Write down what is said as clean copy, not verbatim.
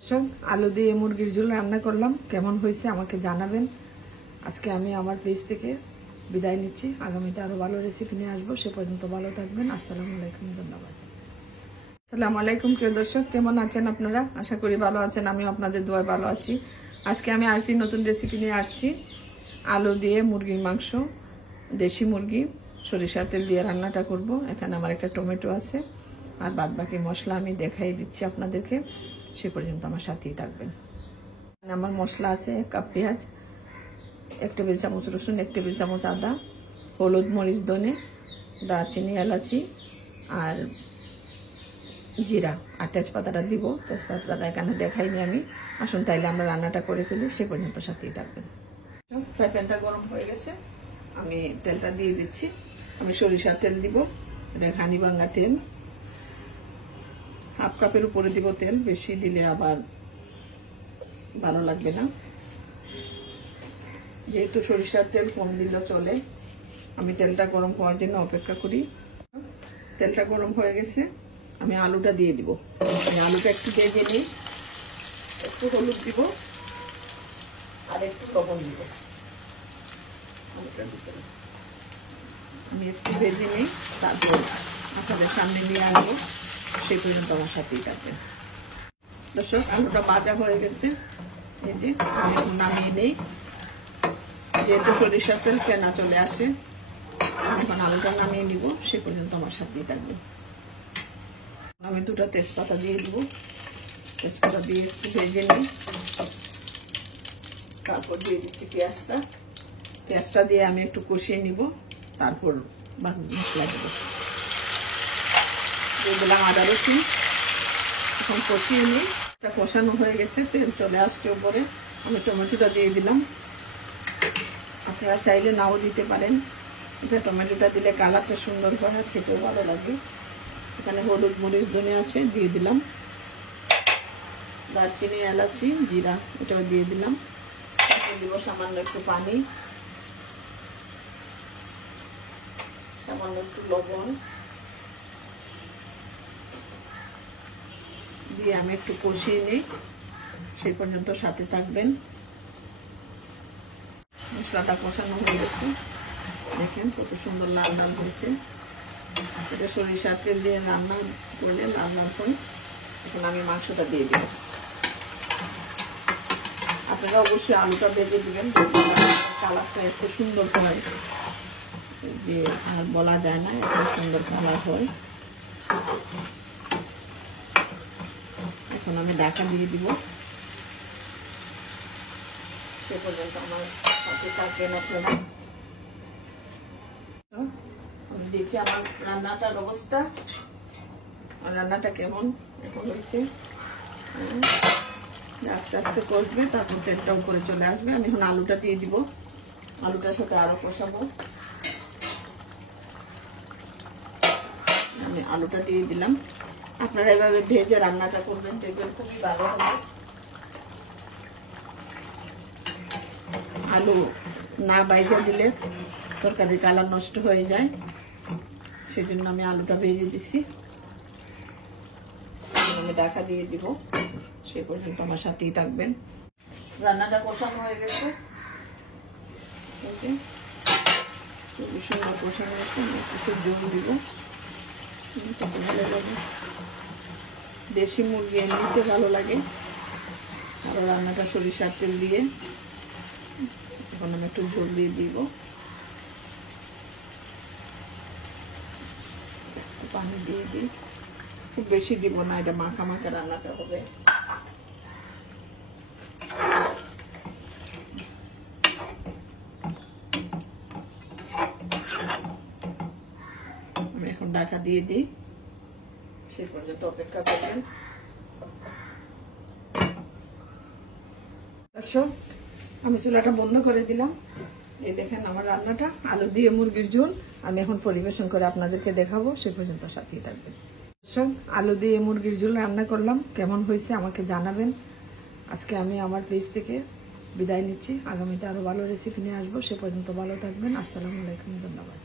দর্শক, আলু দিয়ে মুরগির ঝোল রান্না করলাম। কেমন হয়েছে আমাকে জানাবেন। আজকে আমি আমার পেজ থেকে বিদায় নিচ্ছি। আগামীতে আরো ভালো রেসিপি নিয়ে আসবো। সে পর্যন্ত ভালো থাকবেন। আসসালামু আলাইকুম, ধন্যবাদ। আসসালামু আলাইকুম প্রিয় দর্শক, কেমন আছেন আপনারা? আশা করি ভালো আছেন। আমি আপনাদের দোয়ায় ভালো আছি। আজকে আমি আরেকটি নতুন রেসিপি নিয়ে আসছি। আলু দিয়ে মুরগির মাংস, দেশি মুরগি সরিষার তেল দিয়ে রান্নাটা করব। এখানে আমার একটা টমেটো আছে, আর বাদ বাকি মশলা আমি দেখাই দিচ্ছি আপনাদেরকে। সে পর্যন্ত আমার সাথেই থাকবেন। আমার মশলা আছে 1 কাপ পেঁয়াজ, 1 টেবিল চামচ রসুন, 1 টেবিল চামচ আদা, হলুদ, মরিচ, ধনে, দারচিনি, এলাচি আর জিরা আর তেজপাতাটা দিব। তেজপাতাটা এখানে দেখাইনি আমি। আসুন তাইলে আমরা রান্নাটা করে ফেলি। সে পর্যন্ত সাথেই থাকবেন। ফ্রাই প্যানটা গরম হয়ে গেছে, আমি তেলটা দিয়ে দিচ্ছি। আমি সরিষার তেল দিব, এটা ঘানি ভাঙ্গা তেল। 1/2 কাপের উপরে দিব তেল, বেশি দিলে আবার ভালো লাগবে না। যেহেতু সরিষার তেল কম দিলেও চলে, আমি তেলটা গরম হওয়ার জন্য অপেক্ষা করি। তেলটা গরম হয়ে গেছে, আমি আলুটা দিয়ে দিব। আমি আলুটা একটু ভেজে নিই। একটু হলুদ দিব আর একটু লবণ দিব। আমি একটু ভেজে নিই, তারপর আপনাদের সামনে নিয়ে আসবো। সেই পর্যন্ত আমার সাথেই থাকবেন। দর্শক, আলুটা ভাজা হয়ে গেছে, এই যে আমি নামিয়ে নেই। যেহেতু সরিষার তেল ফেনা চলে আসে, এখন আলুটা নামিয়ে নিব। সে পর্যন্ত আমার সাথেই থাকবেন। আমি 2টা তেজপাতা দিয়ে দিব। তেজপাতা দিয়ে একটু ভেজে নিই। তারপর দিয়ে দিচ্ছি পেঁয়াজটা। পেঁয়াজটা দিয়ে আমি একটু কষিয়ে নিব, তারপর বাকি মশলা দেব। দিয়ে দিলাম আদা রসুন। এখন কষিয়ে নিই। এটা কষানো হয়ে গেছে, তেল চলে আসছে উপরে। আমি টমেটোটা দিয়ে দিলাম। আপনারা চাইলে নাও দিতে পারেন। এটা টমেটোটা দিলে কালারটা সুন্দর হয়, খেতেও ভালো লাগে। এখানে হলুদ, মরিচ, ধনে আছে, দিয়ে দিলাম। দারচিনি, এলাচি, জিরা এটাও দিয়ে দিলাম। দিব সামান্য একটু পানি, সামান্য একটু লবণ দিয়ে আমি একটু কষিয়ে নিই। সেই পর্যন্ত সাথে থাকবেন। মশলাটা কষানো হয়ে গেছে, দেখেন কত সুন্দর লাল লাল হয়েছে। এটা সরিষার তেল দিয়ে রান্না করলে লাল লাল হয়। এখন আমি মাংসটা দিয়ে দিব। আপনারা অবশ্যই আলুটা ভেজে দিবেন, কালারটা এত সুন্দর হয় যে আর বলা যায় না, এত সুন্দর কালার হয়। এখন আমি ঢাকা দিয়ে দিব। সে পর্যন্ত আমার সাথে থাকবেন আপনারা। আমি দেখি আমার রান্নাটার অবস্থা, রান্নাটা কেমন এখন হয়েছে। আস্তে আস্তে কষবে, তারপর তেলটা উপরে চলে আসবে। আমি এখন আলুটা দিয়ে দিব। আলুটার সাথে আরো কষাবো। আমি আলুটা দিয়ে দিলাম। আপনারা এভাবে ভেজে রান্নাটা করবেন, দেখবেন খুবই ভালো হবে। আলু না বাইজা দিলে তরকারির কালার নষ্ট হয়ে যায়, সেজন্য আমি আলুটা ভেজে দিছি। আমি ঢাকা দিয়ে দিব। সে পর্যন্ত আমার সাথেই থাকবেন। রান্নাটা কষানো হয়ে গেছে, খুবই সুন্দর কষানো হয়েছে। একটু জল দিব, ভালো লাগে। দেশি মুরগি এমনিতে ভালো লাগে, আরো রান্নাটা সরিষার তেল দিয়ে। এখন আমি একটু ঝোল দিয়ে দিব, পানি দিয়ে দিই। খুব বেশি দিব না, এটা মাখা মাখা রান্নাটা হবে। আমি এখন ঢাকা দিয়ে দিই। সে পর্যন্ত অপেক্ষা করবেন। দর্শক, আমি চুলাটা বন্ধ করে দিলাম। এই দেখেন আমার রান্নাটা, আলু দিয়ে মুরগির ঝোল। আমি এখন পরিবেশন করে আপনাদেরকে দেখাবো। সে পর্যন্ত সাথেই থাকবেন। দর্শক, আলু দিয়ে মুরগির ঝোল রান্না করলাম। কেমন হয়েছে আমাকে জানাবেন। আজকে আমি আমার পেজ থেকে বিদায় নিচ্ছি। আগামীতে আরো ভালো রেসিপি নিয়ে আসবো। সে পর্যন্ত ভালো থাকবেন। আসসালামু আলাইকুম, ধন্যবাদ।